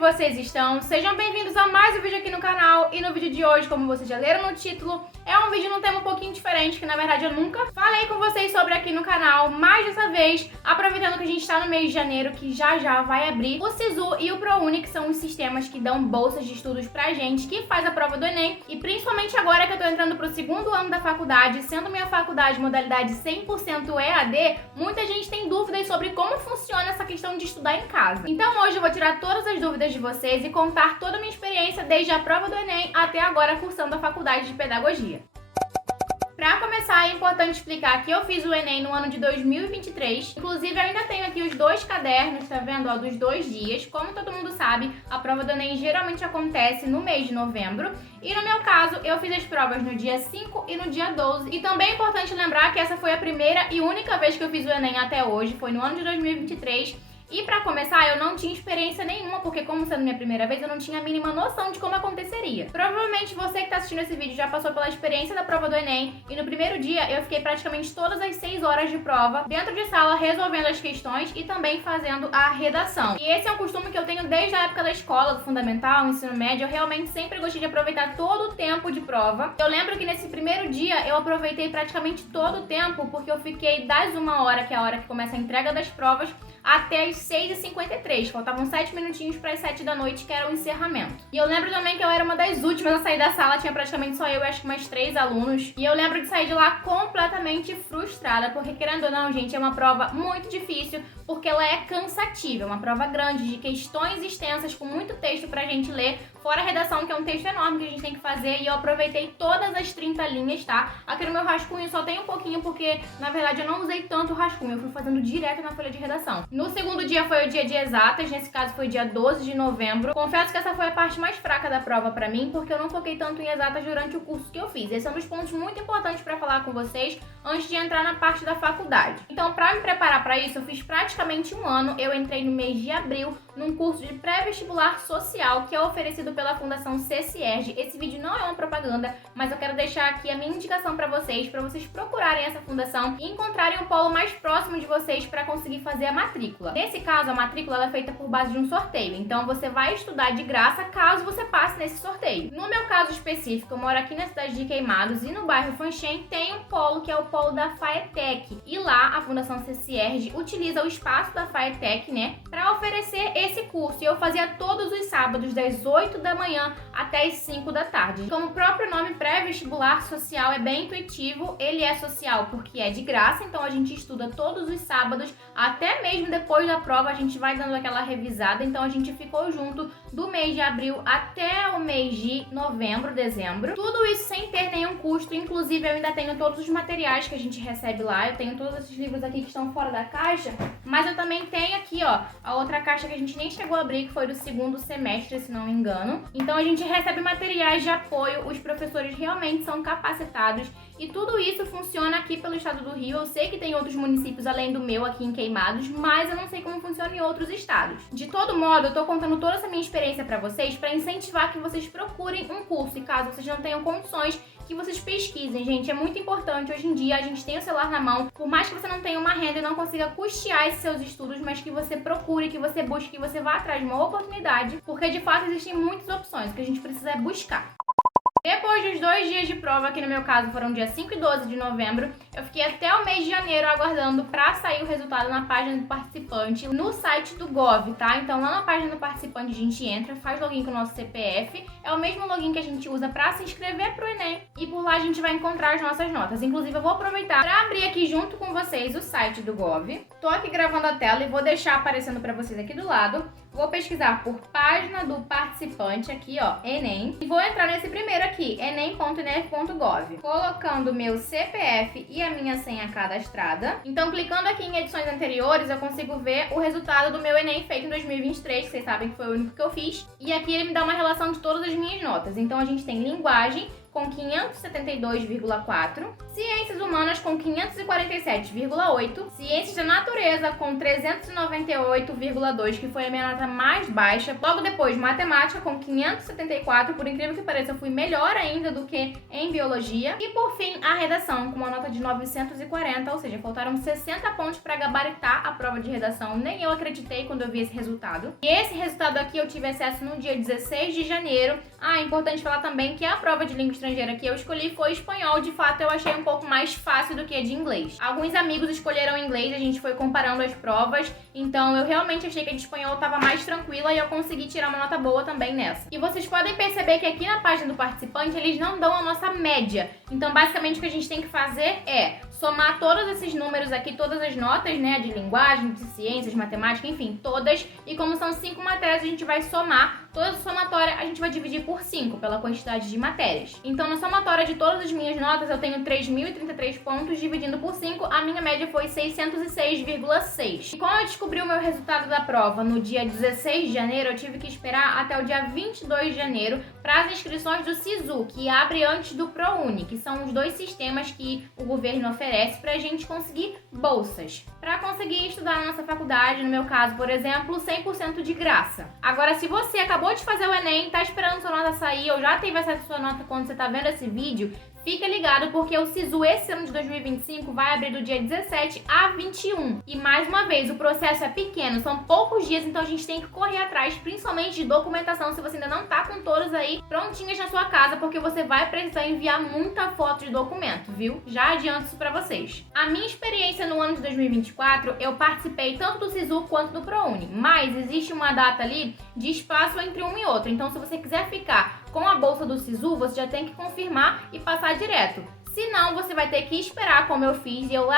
vocês estão? Sejam bem-vindos a mais um vídeo aqui no canal. E no vídeo de hoje, como vocês já leram no título, é um vídeo num tema um pouquinho diferente, que na verdade eu nunca falei com vocês sobre aqui no canal, mas dessa vez, aproveitando que a gente está no mês de janeiro, que já vai abrir, o Sisu e o ProUni, que são os sistemas que dão bolsas de estudos pra gente que faz a prova do Enem, e principalmente agora que eu tô entrando pro segundo ano da faculdade, sendo minha faculdade modalidade 100% EAD, muita gente tem dúvidas sobre como funciona essa questão de estudar em casa. Então hoje eu vou tirar todas as dúvidas de vocês e contar toda a minha experiência desde a prova do Enem até agora cursando a faculdade de pedagogia. Pra começar, é importante explicar que eu fiz o Enem no ano de 2023. Inclusive, eu ainda tenho aqui os dois cadernos, tá vendo? Ó, dos 2 dias. Como todo mundo sabe, a prova do Enem geralmente acontece no mês de novembro. E no meu caso, eu fiz as provas no dia 5 e no dia 12. E também é importante lembrar que essa foi a primeira e única vez que eu fiz o Enem até hoje. Foi no ano de 2023. E pra começar, eu não tinha experiência nenhuma, porque como sendo minha primeira vez, eu não tinha a mínima noção de como aconteceria. Provavelmente você que tá assistindo esse vídeo já passou pela experiência da prova do Enem, e no primeiro dia eu fiquei praticamente todas as 6 horas de prova dentro de sala resolvendo as questões e também fazendo a redação. E esse é um costume que eu tenho desde a época da escola, do fundamental, ensino médio. Eu realmente sempre gostei de aproveitar todo o tempo de prova. Eu lembro que nesse primeiro dia eu aproveitei praticamente todo o tempo, porque eu fiquei das 1 hora, que é a hora que começa a entrega das provas, até as 6h53, faltavam 7 minutinhos para as 7 da noite, que era o encerramento. E eu lembro também que eu era uma das últimas a sair da sala, tinha praticamente só eu e acho que mais 3 alunos. E eu lembro de sair de lá completamente frustrada, porque querendo ou não, gente, é uma prova muito difícil, porque ela é cansativa, é uma prova grande, de questões extensas, com muito texto pra gente ler, fora a redação, que é um texto enorme que a gente tem que fazer, e eu aproveitei todas as 30 linhas, tá? Aqui no meu rascunho só tem um pouquinho, porque, na verdade, eu não usei tanto rascunho, eu fui fazendo direto na folha de redação. No segundo dia foi o dia de exatas, nesse caso foi dia 12 de novembro. Confesso que essa foi a parte mais fraca da prova pra mim, porque eu não foquei tanto em exatas durante o curso que eu fiz. Esse é um dos pontos muito importantes pra falar com vocês antes de entrar na parte da faculdade. Então, pra me preparar pra isso, eu fiz praticamente um ano. Eu entrei no mês de abril num curso de pré-vestibular social que é oferecido pela Fundação CCERJ. Esse vídeo não é uma propaganda, mas eu quero deixar aqui a minha indicação pra vocês procurarem essa fundação e encontrarem o polo mais próximo de vocês pra conseguir fazer a matrícula. Nesse caso, a matrícula ela é feita por base de um sorteio, então você vai estudar de graça caso você passe nesse sorteio. No meu caso específico, eu moro aqui na cidade de Queimados e no bairro Fanchen tem um polo que é o polo da FAETEC. E lá a Fundação CCERJ utiliza o espaço da FAETEC, né, para oferecer esse curso. E eu fazia todos os sábados das 8 da manhã até as 5 da tarde. Como o próprio nome pré-vestibular social é bem intuitivo, ele é social porque é de graça, então a gente estuda todos os sábados, até mesmo depois da prova a gente vai dando aquela revisada. Então a gente ficou junto do mês de abril até o mês de novembro, dezembro. Tudo isso sem ter nenhum custo. Inclusive eu ainda tenho todos os materiais que a gente recebe lá. Eu tenho todos esses livros aqui que estão fora da caixa, mas eu também tenho aqui, ó, a outra caixa que a gente nem chegou a abrir, que foi do segundo semestre, se não me engano. Então a gente recebe materiais de apoio, os professores realmente são capacitados e tudo isso funciona aqui pelo estado do Rio. Eu sei que tem outros municípios além do meu aqui em Queimados, mas eu não sei como funciona em outros estados. De todo modo, eu tô contando toda essa minha experiência pra vocês, pra incentivar que vocês procurem um curso, e caso vocês não tenham condições, que vocês pesquisem, gente. É muito importante. Hoje em dia a gente tem o celular na mão, por mais que você não tenha uma renda e não consiga custear esses seus estudos, mas que você procure, que você busque, que você vá atrás de uma oportunidade, porque de fato existem muitas opções. O que a gente precisa é buscar. Depois dos 2 dias de prova, que no meu caso foram dia 5 e 12 de novembro, eu fiquei até o mês de janeiro aguardando pra sair o resultado na página do participante no site do Gov, tá? Então lá na página do participante a gente entra, faz login com o nosso CPF, é o mesmo login que a gente usa pra se inscrever pro Enem, e por lá a gente vai encontrar as nossas notas. Inclusive eu vou aproveitar pra abrir aqui junto com vocês o site do Gov. Tô aqui gravando a tela e vou deixar aparecendo pra vocês aqui do lado. Vou pesquisar por página do participante aqui, ó, Enem, e vou entrar nesse primeiro aqui, enem.nef.gov, colocando meu CPF e a minha senha cadastrada. Então, clicando aqui em edições anteriores, eu consigo ver o resultado do meu Enem feito em 2023, que vocês sabem que foi o único que eu fiz. E aqui ele me dá uma relação de todas as minhas notas. Então, a gente tem linguagem, com 572,4, Ciências Humanas com 547,8, Ciências da Natureza com 398,2, que foi a minha nota mais baixa. Logo depois, Matemática com 574, por incrível que pareça, eu fui melhor ainda do que em Biologia. E por fim, a Redação com uma nota de 940, ou seja, faltaram 60 pontos para gabaritar a prova de redação. Nem eu acreditei quando eu vi esse resultado. E esse resultado aqui eu tive acesso no dia 16 de janeiro. É importante falar também que a prova de língua estrangeira que eu escolhi foi espanhol. De fato, eu achei um pouco mais fácil do que a de inglês. Alguns amigos escolheram inglês, a gente foi comparando as provas, então eu realmente achei que a de espanhol estava mais tranquila e eu consegui tirar uma nota boa também nessa. E vocês podem perceber que aqui na página do participante eles não dão a nossa média. Então, basicamente, o que a gente tem que fazer é somar todos esses números aqui, todas as notas, né, de linguagem, de ciências, matemática, enfim, todas. E como são 5 matérias, a gente vai somar. Toda essa somatória a gente vai dividir por 5, pela quantidade de matérias. Então, na somatória de todas as minhas notas, eu tenho 3.033 pontos, dividindo por 5, a minha média foi 606,6. E quando eu descobri o meu resultado da prova no dia 16 de janeiro, eu tive que esperar até o dia 22 de janeiro para as inscrições do SISU, que abre antes do ProUni, que são os dois sistemas que o governo oferece para a gente conseguir bolsas. Para conseguir estudar na nossa faculdade, no meu caso, por exemplo, 100% de graça. Agora, se você acabou de fazer o Enem, tá esperando sua nota sair ou já teve acesso à sua nota quando você tá vendo esse vídeo, fica ligado porque o SISU esse ano de 2025 vai abrir do dia 17 a 21. E mais uma vez, o processo é pequeno, são poucos dias, então a gente tem que correr atrás, principalmente de documentação, se você ainda não tá com todas aí prontinhas na sua casa, porque você vai precisar enviar muita foto de documento, viu? Já adianto isso pra vocês. A minha experiência no ano de 2024, eu participei tanto do SISU quanto do ProUni, mas existe uma data ali de espaço entre uma e outra, então se você quiser ficar com a bolsa do SISU, você já tem que confirmar e passar direto. Se não, você vai ter que esperar, como eu fiz, e eu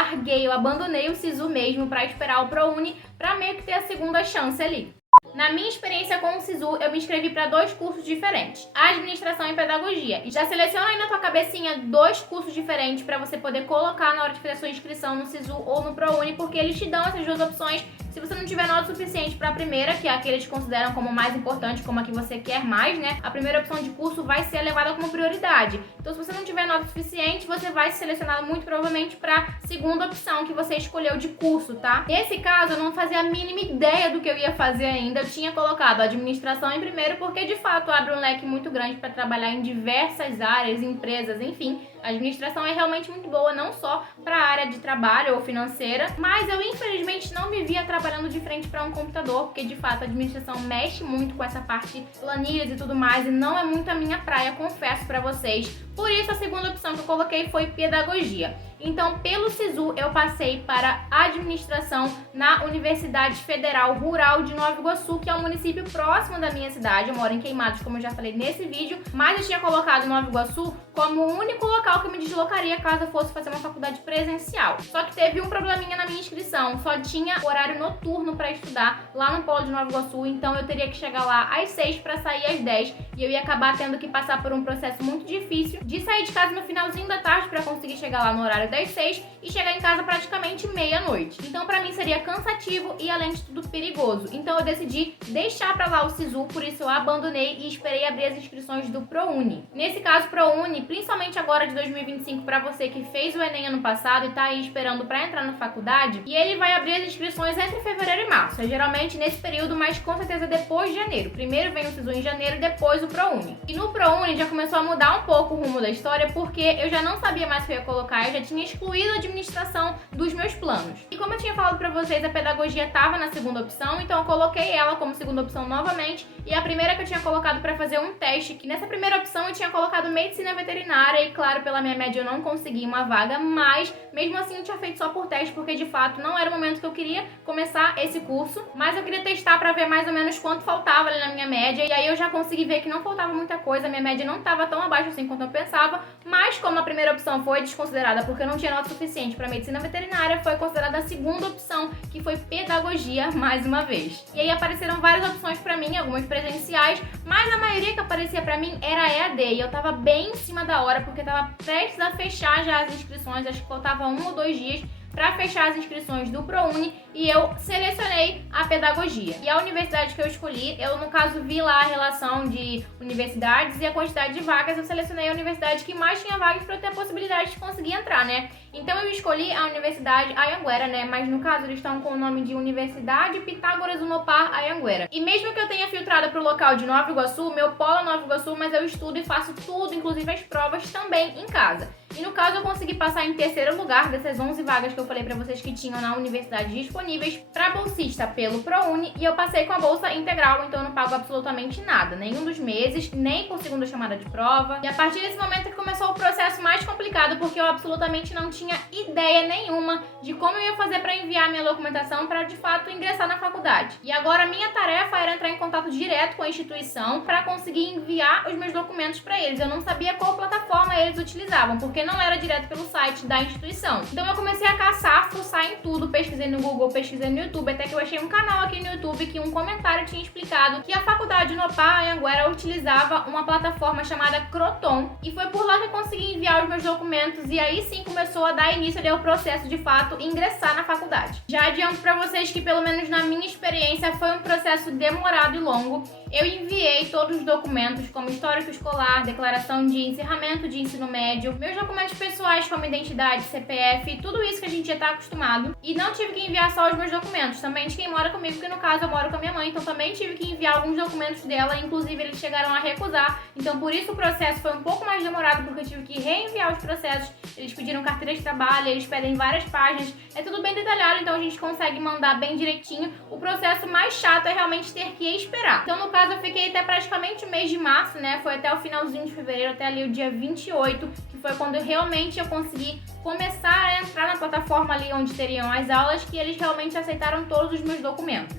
abandonei o SISU mesmo para esperar o ProUni, para meio que ter a segunda chance ali. Na minha experiência com o SISU, eu me inscrevi para 2 cursos diferentes, Administração e Pedagogia. E já seleciona aí na tua cabecinha 2 cursos diferentes para você poder colocar na hora de fazer a sua inscrição no SISU ou no ProUni, porque eles te dão essas 2 opções. Se você não tiver nota suficiente para a primeira, que é a que eles consideram como mais importante, como a que você quer mais, né? A primeira opção de curso vai ser levada como prioridade. Então, se você não tiver nota suficiente, você vai ser selecionado muito provavelmente para a segunda opção que você escolheu de curso, tá? Nesse caso, eu não fazia a mínima ideia do que eu ia fazer ainda. Eu tinha colocado a administração em primeiro, porque de fato abre um leque muito grande para trabalhar em diversas áreas, empresas, enfim. A administração é realmente muito boa, não só para a área de trabalho ou financeira, mas eu infelizmente não me via trabalhando de frente para um computador, porque de fato a administração mexe muito com essa parte planilhas e tudo mais, e não é muito a minha praia, confesso para vocês. Por isso a segunda opção que eu coloquei foi pedagogia. Então, pelo SISU, eu passei para administração na Universidade Federal Rural de Nova Iguaçu, que é um município próximo da minha cidade. Eu moro em Queimados, como eu já falei nesse vídeo, mas eu tinha colocado Nova Iguaçu como o único local que eu me deslocaria caso eu fosse fazer uma faculdade presencial. Só que teve um probleminha na minha inscrição, só tinha horário noturno para estudar lá no polo de Nova Iguaçu, então eu teria que chegar lá às 6 para sair às 10, e eu ia acabar tendo que passar por um processo muito difícil de sair de casa no finalzinho da tarde para conseguir chegar lá no horário das 6 e chegar em casa praticamente meia-noite. Então, pra mim seria cansativo e além de tudo perigoso. Então, eu decidi deixar pra lá o SISU, por isso eu abandonei e esperei abrir as inscrições do ProUni. Nesse caso, ProUni, principalmente agora de 2025, pra você que fez o Enem ano passado e tá aí esperando pra entrar na faculdade, e ele vai abrir as inscrições entre fevereiro e março. É geralmente nesse período, mas com certeza depois de janeiro. Primeiro vem o SISU em janeiro, depois o ProUni. E no ProUni já começou a mudar um pouco o rumo da história, porque eu já não sabia mais o que eu ia colocar, eu já tinha excluído a administração dos meus planos. E como eu tinha falado pra vocês, a pedagogia estava na segunda opção, então eu coloquei ela como segunda opção novamente, e a primeira que eu tinha colocado pra fazer um teste, que nessa primeira opção eu tinha colocado medicina veterinária, e claro, pela minha média eu não consegui uma vaga, mas mesmo assim eu tinha feito só por teste, porque de fato não era o momento que eu queria começar esse curso, mas eu queria testar pra ver mais ou menos quanto faltava ali na minha média, e aí eu já consegui ver que não faltava muita coisa, a minha média não estava tão abaixo assim quanto eu pensava, mas como a primeira opção foi desconsiderada porque eu não tinha nota suficiente para medicina veterinária, foi considerada a segunda opção, que foi pedagogia, mais uma vez. E aí apareceram várias opções para mim, algumas presenciais, mas a maioria que aparecia para mim era EAD, e eu tava bem em cima da hora, porque tava prestes a fechar já as inscrições, acho que faltava 1 ou 2 dias para fechar as inscrições do ProUni e eu selecionei a pedagogia. E a universidade que eu escolhi, eu no caso vi lá a relação de universidades e a quantidade de vagas, eu selecionei a universidade que mais tinha vagas para eu ter a possibilidade de conseguir entrar, né? Então eu escolhi a Universidade Anhanguera, né? Mas no caso eles estão com o nome de Universidade Pitágoras Unopar Anhanguera. E mesmo que eu tenha filtrado para o local de Nova Iguaçu, meu polo é Nova Iguaçu, mas eu estudo e faço tudo, inclusive as provas também em casa. E no caso eu consegui passar em terceiro lugar dessas 11 vagas que eu falei pra vocês que tinham na universidade disponíveis pra bolsista pelo ProUni, e eu passei com a bolsa integral, então eu não pago absolutamente nada, nenhum dos meses, nem por segunda chamada de prova. E a partir desse momento que começou o processo mais complicado, porque eu absolutamente não tinha ideia nenhuma de como eu ia fazer pra enviar minha documentação pra de fato ingressar na faculdade. E agora a minha tarefa era entrar em contato direto com a instituição pra conseguir enviar os meus documentos pra eles. Eu não sabia qual plataforma eles utilizavam, porque não era direto pelo site da instituição. Então eu comecei a caçar, fuçar em tudo, pesquisei no Google, pesquisei no YouTube, até que eu achei um canal aqui no YouTube que um comentário tinha explicado que a faculdade Unopar Anhanguera utilizava uma plataforma chamada Croton, e foi por lá que eu consegui enviar os meus documentos, e aí sim começou a dar início ao processo de fato ingressar na faculdade. Já adianto pra vocês que pelo menos na minha experiência foi um processo demorado e longo. Eu enviei todos os documentos como histórico escolar, declaração de encerramento de ensino médio, meus documentos pessoais como identidade, CPF, tudo isso que a gente já tá acostumado. E não tive que enviar só os meus documentos, também de quem mora comigo, porque no caso eu moro com a minha mãe, então também tive que enviar alguns documentos dela, inclusive eles chegaram a recusar. Então por isso o processo foi um pouco mais demorado, porque eu tive que reenviar os processos. Eles pediram carteira de trabalho, eles pedem várias páginas, é tudo bem detalhado, então a gente consegue mandar bem direitinho. O processo mais chato é realmente ter que esperar. Então no caso eu fiquei até praticamente o mês de março, né? Foi até o finalzinho de fevereiro, até ali o dia 28, que foi quando realmente eu consegui começar a entrar na plataforma ali onde teriam as aulas, que eles realmente aceitaram todos os meus documentos.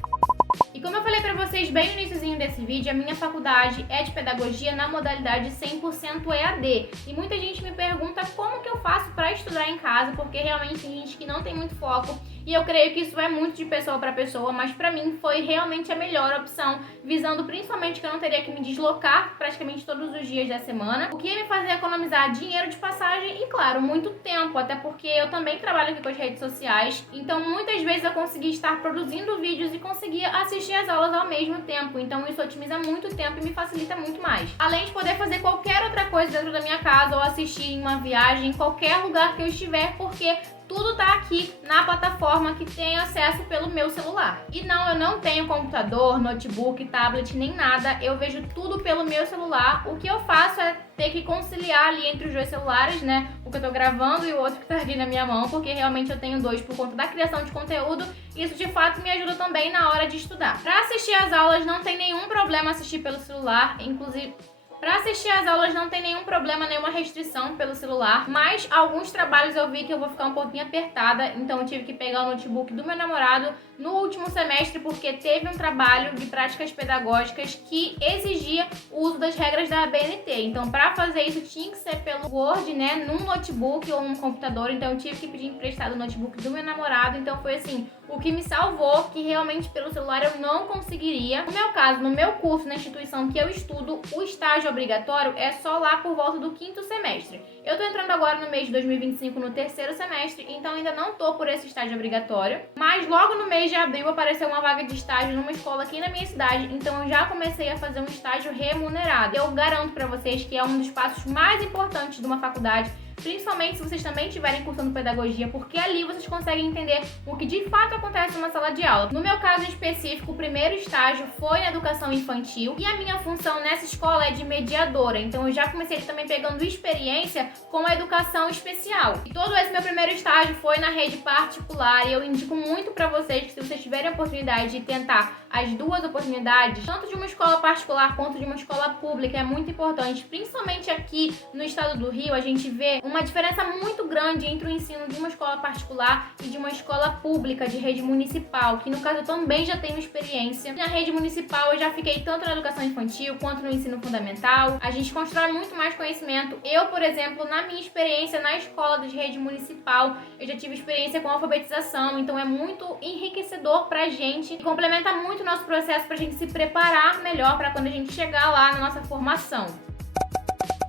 E como eu falei pra vocês bem no iniciozinho desse vídeo, a minha faculdade é de pedagogia na modalidade 100% EAD. E muita gente me pergunta como que eu faço pra estudar em casa, porque realmente tem gente que não tem muito foco. E eu creio que isso é muito de pessoa para pessoa, mas pra mim foi realmente a melhor opção, visando principalmente que eu não teria que me deslocar praticamente todos os dias da semana, o que ia me fazer economizar dinheiro de passagem e, claro, muito tempo, até porque eu também trabalho aqui com as redes sociais, então muitas vezes eu consegui estar produzindo vídeos e conseguia assistir as aulas ao mesmo tempo, então isso otimiza muito o tempo e me facilita muito mais. Além de poder fazer qualquer outra coisa dentro da minha casa ou assistir em uma viagem, em qualquer lugar que eu estiver, porque tudo tá aqui na plataforma que tem acesso pelo meu celular. E não, eu não tenho computador, notebook, tablet, nem nada. Eu vejo tudo pelo meu celular. O que eu faço é ter que conciliar ali entre os dois celulares, né? O que eu tô gravando e o outro que tá aqui na minha mão, porque realmente eu tenho dois por conta da criação de conteúdo. Isso de fato me ajuda também na hora de estudar. Pra assistir às aulas não tem nenhum problema assistir pelo celular, inclusive para assistir às aulas não tem nenhum problema, nenhuma restrição pelo celular, mas alguns trabalhos eu vi que eu vou ficar um pouquinho apertada, então eu tive que pegar o notebook do meu namorado no último semestre, porque teve um trabalho de práticas pedagógicas que exigia o uso das regras da ABNT. Então, para fazer isso tinha que ser pelo Word, né, num notebook ou num computador, então eu tive que pedir emprestado o notebook do meu namorado, então foi assim, o que me salvou, que realmente pelo celular eu não conseguiria. No meu caso, no meu curso, na instituição que eu estudo, o estágio obrigatório é só lá por volta do 5º semestre. Eu tô entrando agora no mês de 2025 no 3º semestre, então ainda não tô por esse estágio obrigatório, mas logo no mês de abril apareceu uma vaga de estágio numa escola aqui na minha cidade, então eu já comecei a fazer um estágio remunerado. Eu garanto pra vocês que é um dos passos mais importantes de uma faculdade, principalmente se vocês também estiverem cursando pedagogia, porque ali vocês conseguem entender o que de fato acontece numa sala de aula. No meu caso em específico, o primeiro estágio foi na educação infantil e a minha função nessa escola é de mediadora, então eu já comecei também pegando experiência com a educação especial. E todo esse meu primeiro estágio foi na rede particular, e eu indico muito pra vocês que se vocês tiverem a oportunidade de tentar as duas oportunidades, tanto de uma escola particular quanto de uma escola pública, é muito importante, principalmente aqui no estado do Rio, a gente vê uma diferença muito grande entre o ensino de uma escola particular e de uma escola pública de rede municipal, que no caso eu também já tenho experiência. Na rede municipal eu já fiquei tanto na educação infantil quanto no ensino fundamental. A gente constrói muito mais conhecimento. Eu, por exemplo, na minha experiência na escola de rede municipal, eu já tive experiência com alfabetização, então é muito enriquecedor pra gente e complementa muito o nosso processo pra gente se preparar melhor pra quando a gente chegar lá na nossa formação.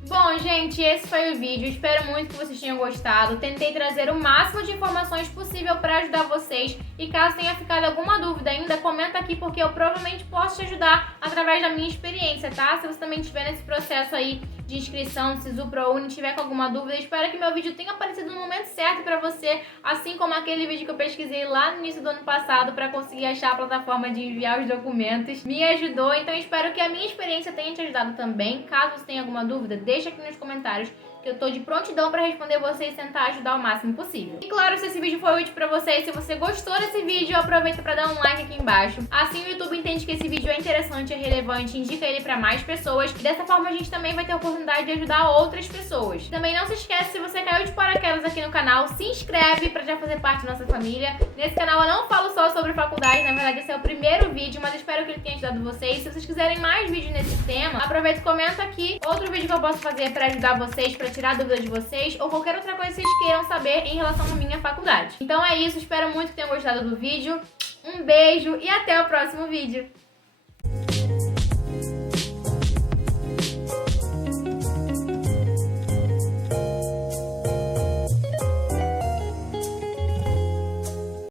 Bom, gente, esse foi o vídeo. Espero muito que vocês tenham gostado. Tentei trazer o máximo de informações possível para ajudar vocês. E caso tenha ficado alguma dúvida ainda, comenta aqui porque eu provavelmente posso te ajudar através da minha experiência, tá? Se você também estiver nesse processo aí de inscrição, SISU ProUni, tiver com alguma dúvida, espero que meu vídeo tenha aparecido no momento certo pra você, assim como aquele vídeo que eu pesquisei lá no início do ano passado pra conseguir achar a plataforma de enviar os documentos. Me ajudou, então espero que a minha experiência tenha te ajudado também. Caso você tenha alguma dúvida, deixa aqui nos comentários, que eu tô de prontidão pra responder você e tentar ajudar o máximo possível. E claro, se esse vídeo foi útil pra você e se você gostou desse vídeo, aproveita pra dar um like aqui embaixo. Assim o YouTube entende que esse vídeo é interessante, é relevante, indica ele pra mais pessoas. E dessa forma a gente também vai ter a oportunidade de ajudar outras pessoas. Também não se esquece, se você caiu de paraquedas aqui no canal, se inscreve pra já fazer parte da nossa família. Nesse canal eu não falo só sobre faculdade, na verdade esse é o primeiro vídeo, mas espero que ele tenha ajudado vocês. Se vocês quiserem mais vídeos nesse tema, aproveita e comenta aqui outro vídeo que eu posso fazer pra ajudar vocês, pra tirar dúvidas de vocês ou qualquer outra coisa que vocês queiram saber em relação à minha faculdade. Então é isso, espero muito que tenham gostado do vídeo. Um beijo e até o próximo vídeo.